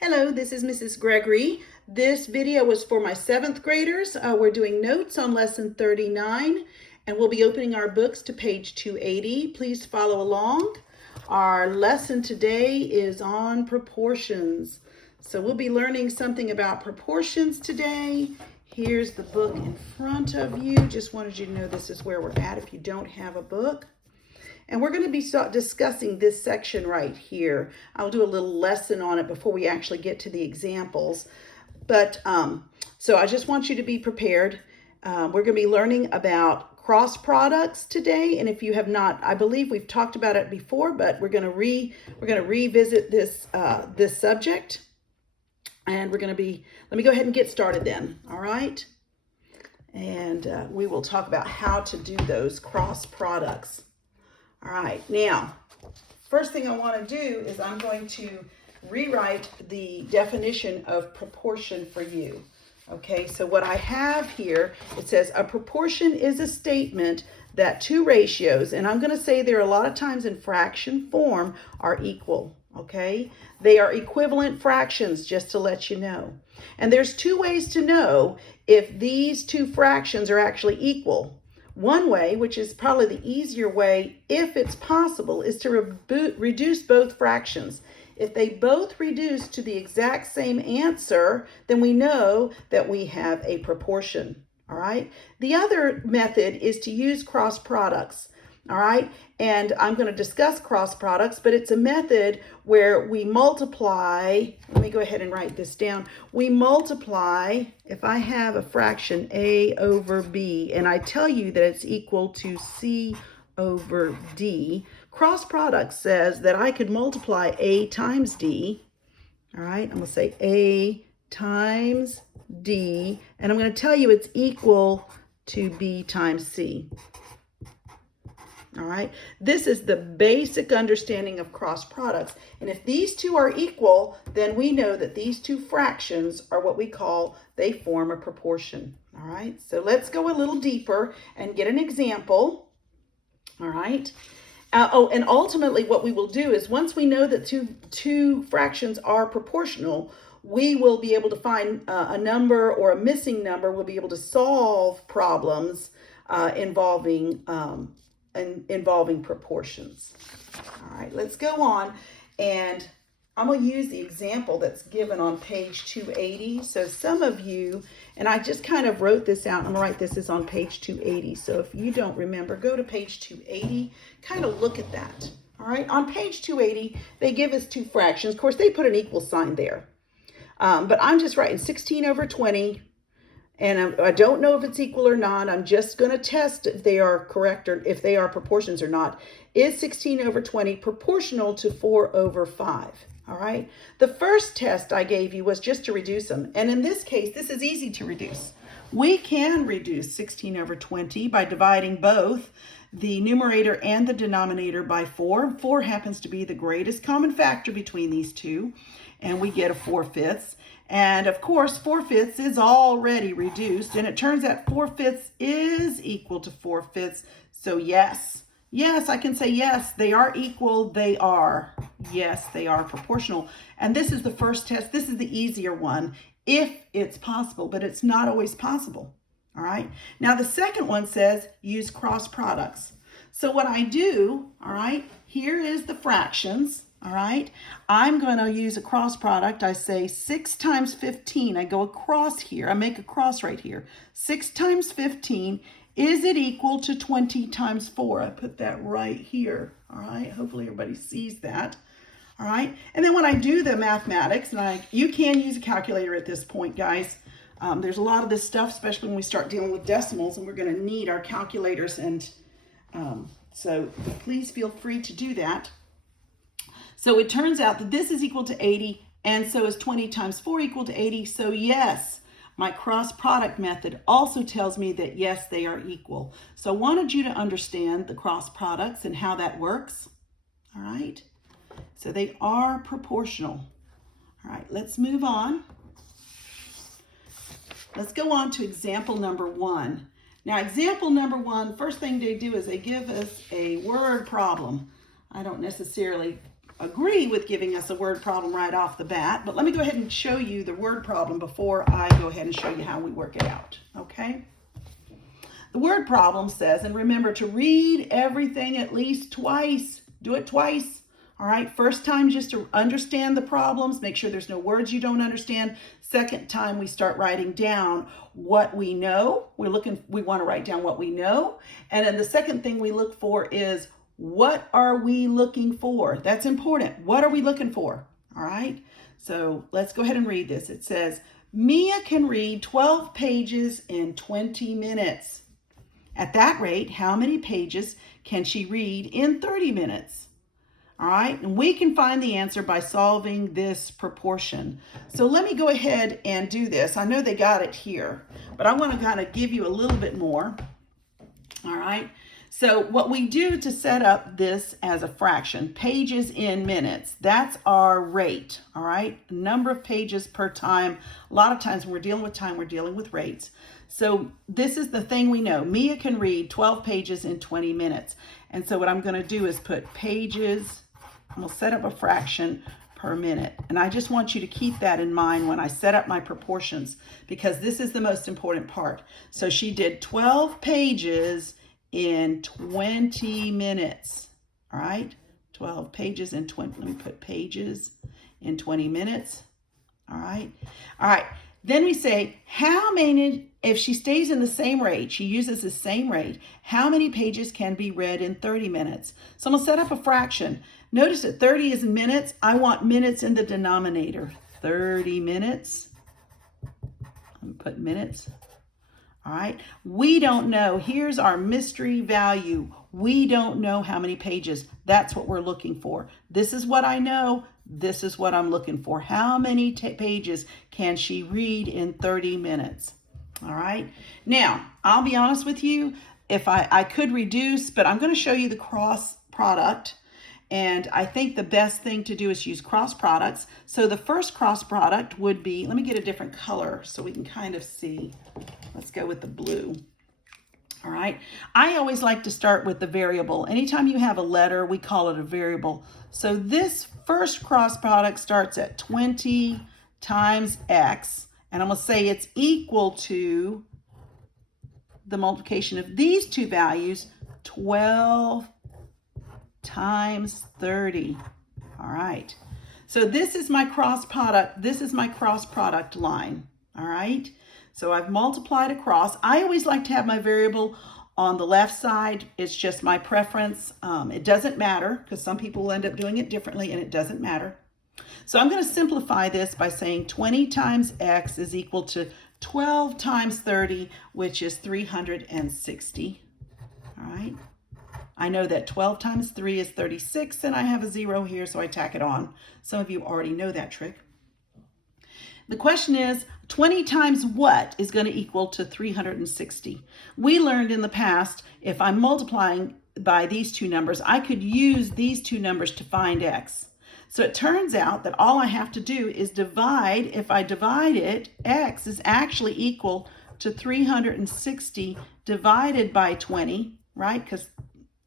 Hello, this is Mrs. Gregory. This video was for my 7th graders. We're doing notes on lesson 39, and we'll be opening our books to page 280. Please follow along. Our lesson today is on proportions. So we'll be learning something about proportions today. Here's the book in front of you. Just wanted you to know this is where we're at if you don't have a book. And we're going to be discussing this section right here. I'll do a little lesson on it before we actually get to the examples. But so I just want you to be prepared. We're going to be learning about cross products today. And if you have not, I believe we've talked about it before, but we're going to revisit this this subject. And let me go ahead and get started then. All right. And we will talk about how to do those cross products. All right, now, first thing I want to do is I'm going to rewrite the definition of proportion for you. Okay, so what I have here, it says a proportion is a statement that two ratios, and I'm going to say there a lot of times in fraction form, are equal. Okay, they are equivalent fractions, just to let you know. And there's two ways to know if these two fractions are actually equal. One way, which is probably the easier way, if it's possible, is to reduce both fractions. If they both reduce to the exact same answer, then we know that we have a proportion. All right. The other method is to use cross products. All right. And I'm going to discuss cross products, but it's a method where we multiply. Let me go ahead and write this down. We multiply, if I have a fraction A over B, and I tell you that it's equal to C over D, cross product says that I could multiply A times D. All right. I'm going to say A times D, and I'm going to tell you it's equal to B times C. All right, this is the basic understanding of cross products. And if these two are equal, then we know that these two fractions are what we call, they form a proportion. All right, so let's go a little deeper and get an example. All right. And ultimately what we will do is once we know that two fractions are proportional, we will be able to find a number or a missing number. We'll be able to solve problems involving proportions. All right, let's go on, and I'm going to use the example that's given on page 280. So some of you, and I just kind of wrote this out, I'm going to write this is on page 280. So if you don't remember, go to page 280, kind of look at that. All right, on page 280, they give us two fractions. Of course, they put an equal sign there. But I'm just writing 16 over 20. And I don't know if it's equal or not. I'm just going to test if they are correct or if they are proportions or not. Is 16 over 20 proportional to 4 over 5? All right. The first test I gave you was just to reduce them. And in this case, this is easy to reduce. We can reduce 16 over 20 by dividing both the numerator and the denominator by 4. 4 happens to be the greatest common factor between these two, and we get a 4/5. And of course, 4/5 is already reduced, and it turns out 4/5 is equal to 4/5. So yes, I can say yes, they are equal. They are. Yes, they are proportional. And this is the first test. This is the easier one, if it's possible, but it's not always possible. All right. Now the second one says use cross products. So what I do, all right, here is the fractions. All right, I'm going to use a cross product. I say 6 times 15. I go across here. I make a cross right here. 6 times 15, is it equal to 20 times 4? I put that right here. All right, hopefully everybody sees that. All right, and then when I do the mathematics, and you can use a calculator at this point, guys. There's a lot of this stuff, especially when we start dealing with decimals, and we're going to need our calculators. And so please feel free to do that. So it turns out that this is equal to 80, and so is 20 times 4 equal to 80. So yes, my cross product method also tells me that yes, they are equal. So I wanted you to understand the cross products and how that works. All right, so they are proportional. All right, let's move on. Let's go on to example number 1. Now example number 1, first thing they do is they give us a word problem. I don't necessarily agree with giving us a word problem right off the bat, but let me go ahead and show you the word problem before I go ahead and show you how we work it out, okay? The word problem says, and remember to read everything at least twice. Do it twice. All right, first time just to understand the problems, make sure there's no words you don't understand. Second time we start writing down what we know. We want to write down what we know. And then the second thing we look for is, what are we looking for? That's important. What are we looking for? All right, so let's go ahead and read this. It says, Mia can read 12 pages in 20 minutes. At that rate, how many pages can she read in 30 minutes? All right, and we can find the answer by solving this proportion. So let me go ahead and do this. I know they got it here, but I want to kind of give you a little bit more. All right, so what we do to set up this as a fraction, pages in minutes, that's our rate. All right, number of pages per time. A lot of times when we're dealing with time, we're dealing with rates. So this is the thing we know. Mia can read 12 pages in 20 minutes. And so what I'm going to do is put pages, and we'll set up a fraction per minute. And I just want you to keep that in mind when I set up my proportions, because this is the most important part. So she did 12 pages in 20 minutes. All right, 12 pages in 20, let me put pages in 20 minutes. All right. Then we say, how many, if she stays in the same rate, she uses the same rate, how many pages can be read in 30 minutes? So I'm going to set up a fraction. Notice that 30 is in minutes. I want minutes in the denominator. 30 minutes. I'm going to put minutes. All right. We don't know. Here's our mystery value. We don't know how many pages. That's what we're looking for. This is what I know. This is what I'm looking for. How many pages can she read in 30 minutes? All right. Now, I'll be honest with you. If I could reduce, but I'm going to show you the cross product. And I think the best thing to do is use cross products. So the first cross product would be, let me get a different color so we can kind of see. Let's go with the blue. All right. I always like to start with the variable. Anytime you have a letter, we call it a variable. So this first cross product starts at 20 times x. And I'm going to say it's equal to the multiplication of these two values, 12 times 30. All right. So this is my cross product. This is my cross product line. All right. So I've multiplied across. I always like to have my variable on the left side. It's just my preference. It doesn't matter because some people will end up doing it differently and it doesn't matter. So I'm going to simplify this by saying 20 times x is equal to 12 times 30, which is 360. All right. I know that 12 times 3 is 36, and I have a 0 here, so I tack it on. Some of you already know that trick. The question is, 20 times what is going to equal to 360? We learned in the past, if I'm multiplying by these two numbers, I could use these two numbers to find x. So it turns out that all I have to do is divide. If I divide it, x is actually equal to 360 divided by 20, right? Because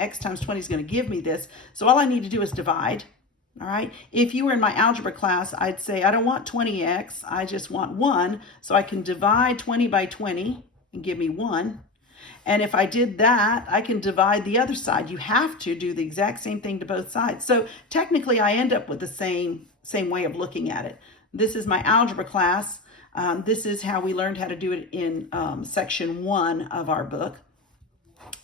x times 20 is going to give me this. So all I need to do is divide. All right. If you were in my algebra class, I'd say I don't want 20x. I just want 1. So I can divide 20 by 20 and give me 1. And if I did that, I can divide the other side. You have to do the exact same thing to both sides. So technically, I end up with the same way of looking at it. This is my algebra class. This is how we learned how to do it in section 1 of our book.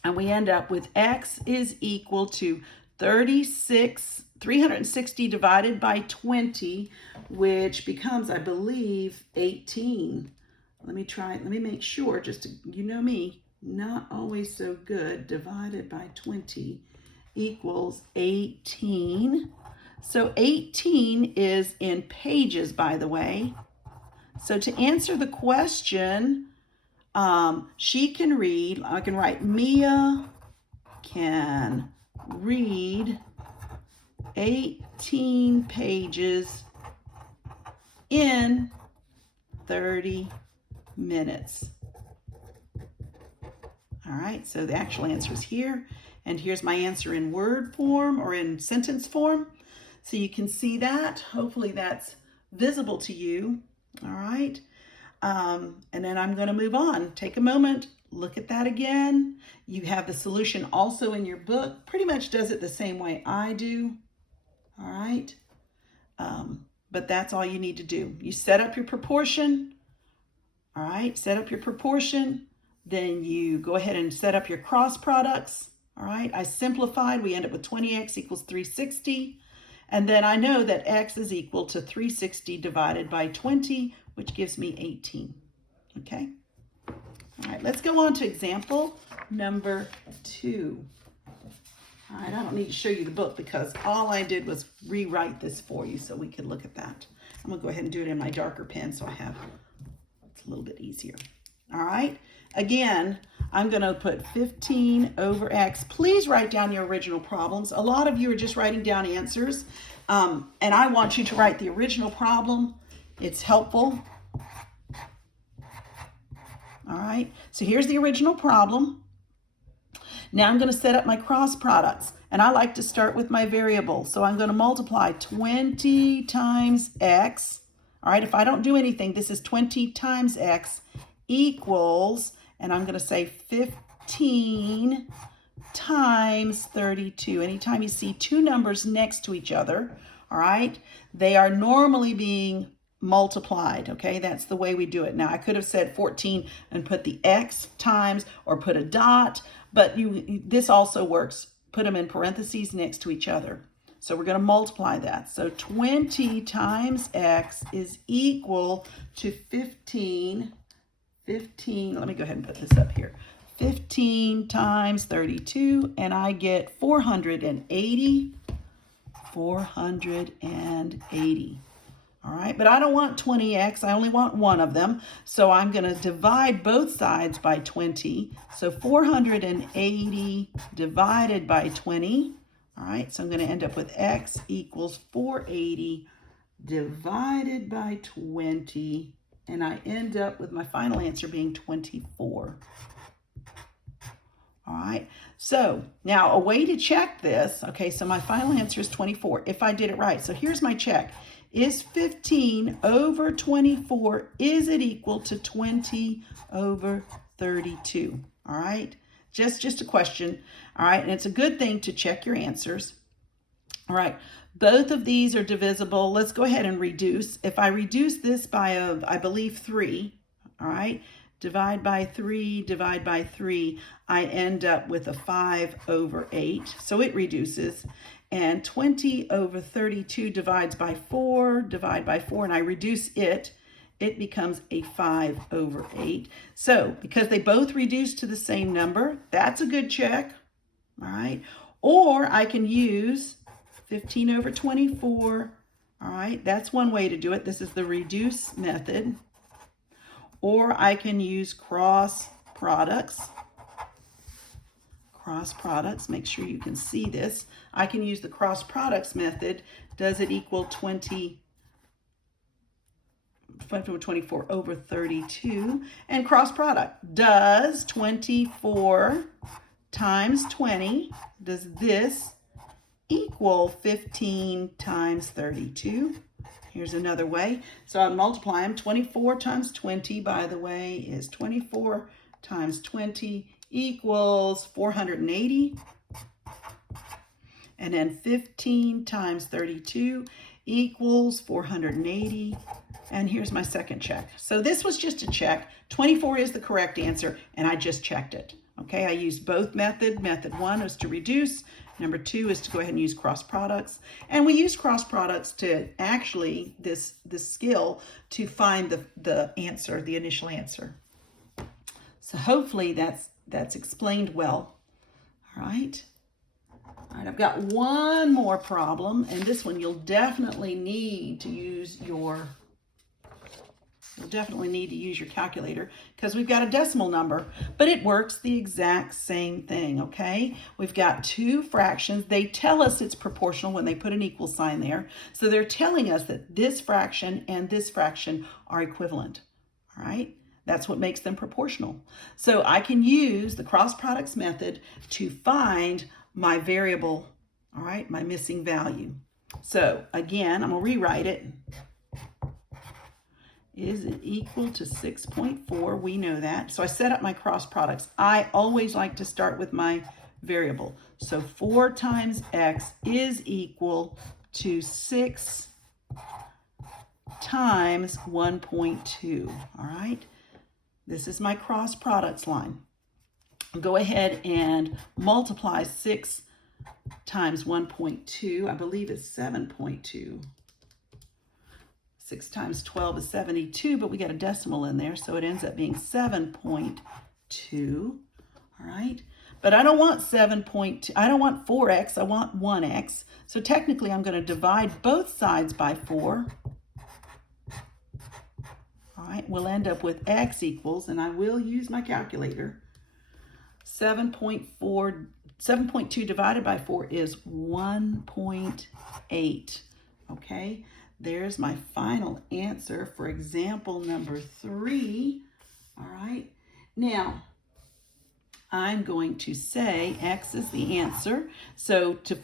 And we end up with x is equal to 360 divided by 20, which becomes, I believe, 18. Let me make sure, just to, you know me, not always so good. Divided by 20 equals 18. So 18 is in pages, by the way. So to answer the question, she can read, I can write Mia can read 18 pages in 30 minutes. All right, so the actual answer is here, and here's my answer in word form or in sentence form. So you can see that. Hopefully that's visible to you. All right. And then I'm going to move on. Take a moment, look at that again. You have the solution also in your book. Pretty much does it the same way I do. All right. But that's all you need to do. You set up your proportion. All right. Set up your proportion. Then you go ahead and set up your cross products. All right. I simplified. We end up with 20x equals 360. And then I know that x is equal to 360 divided by 20, which gives me 18. Okay. All right, let's go on to example number 2. All right, I don't need to show you the book because all I did was rewrite this for you so we could look at that. I'm going to go ahead and do it in my darker pen so it's a little bit easier. All right. Again, I'm going to put 15 over x. Please write down your original problems. A lot of you are just writing down answers, and I want you to write the original problem. It's helpful. All right, so here's the original problem. Now I'm going to set up my cross products, and I like to start with my variable. So I'm going to multiply 20 times x. All right, if I don't do anything, this is 20 times x equals, and I'm going to say 15 times 32. Anytime you see two numbers next to each other, all right, they are normally being multiplied. Okay, that's the way we do it. Now I could have said 14 and put the x times or put a dot, but this also works. Put them in parentheses next to each other. So we're going to multiply that. So 20 times x is equal to 15. Let me go ahead and put this up here. 15 times 32, and I get 480. 480. All right, but I don't want 20x. I only want one of them. So I'm going to divide both sides by 20. So 480 divided by 20. All right, so I'm going to end up with x equals 480 divided by 20. And I end up with my final answer being 24. All right, so now a way to check this. Okay, so my final answer is 24 if I did it right. So here's my check. Is 15 over 24, is it equal to 20 over 32? All right, just a question. All right, and it's a good thing to check your answers. All right, both of these are divisible. Let's go ahead and reduce. If I reduce this by, I believe, 3, all right, divide by 3, I end up with a 5 over 8. So it reduces. And 20 over 32 divides by 4, and I reduce it. It becomes a 5 over 8. So because they both reduce to the same number, that's a good check. All right. Or I can use 15 over 24. All right. That's one way to do it. This is the reduce method. Or I can use cross products. Cross products, make sure you can see this. I can use the cross products method. Does it equal 24 over 32? And cross product, does 24 times 20, does this equal 15 times 32? Here's another way. So I'll multiply them. 24 times 20, by the way, is 24 times 20 equals 480. And then 15 times 32 equals 480. And here's my second check. So this was just a check. 24 is the correct answer, and I just checked it. Okay, I used both methods. Method 1 is to reduce. Number 2 is to go ahead and use cross products. And we use cross products to actually, this skill, to find the answer, the initial answer. So hopefully that's explained well. All right. All right, I've got one more problem, and this one you'll definitely need to use your calculator because we've got a decimal number, but it works the exact same thing, okay? We've got two fractions. They tell us it's proportional when they put an equal sign there. So they're telling us that this fraction and this fraction are equivalent, all right? That's what makes them proportional. So I can use the cross products method to find my variable, all right, my missing value. So again, I'm going to rewrite it. Is it equal to 6.4? We know that. So I set up my cross products. I always like to start with my variable. So 4 times x is equal to 6 times 1.2. All right. This is my cross products line. Go ahead and multiply 6 times 1.2. I believe it's 7.2. 6 times 12 is 72, but we got a decimal in there, so it ends up being 7.2. All right. But I don't want 7.2. I don't want 4x. I want 1x. So technically, I'm going to divide both sides by 4. All right. We'll end up with x equals, and I will use my calculator, 7.2 divided by 4 is 1.8. Okay. There's my final answer for example number 3. All right. Now, I'm going to say x is the answer. So to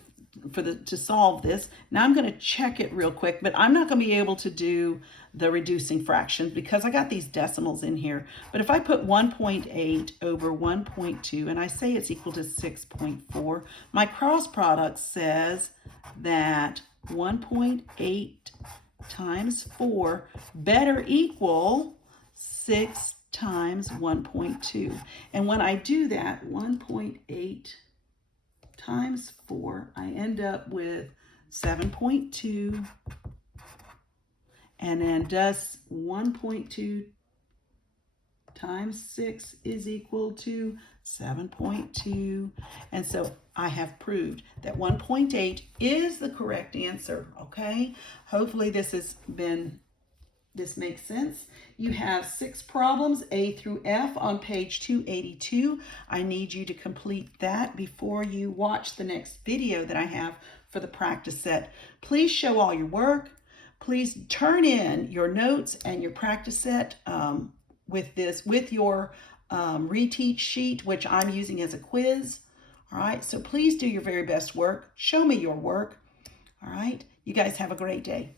solve this, now I'm going to check it real quick, but I'm not going to be able to do the reducing fractions because I got these decimals in here. But if I put 1.8 over 1.2 and I say it's equal to 6.4, my cross product says that 1.8 times 4 better equal 6 times 1.2. And when I do that, 1.8 times 4, I end up with 7.2. And then does 1.2 times 6 is equal to 7.2. And so I have proved that 1.8 is the correct answer, okay? Hopefully this makes sense. You have 6 problems, A through F, on page 282. I need you to complete that before you watch the next video that I have for the practice set. Please show all your work. Please turn in your notes and your practice set with your reteach sheet, which I'm using as a quiz. All right, so please do your very best work. Show me your work. All right, you guys have a great day.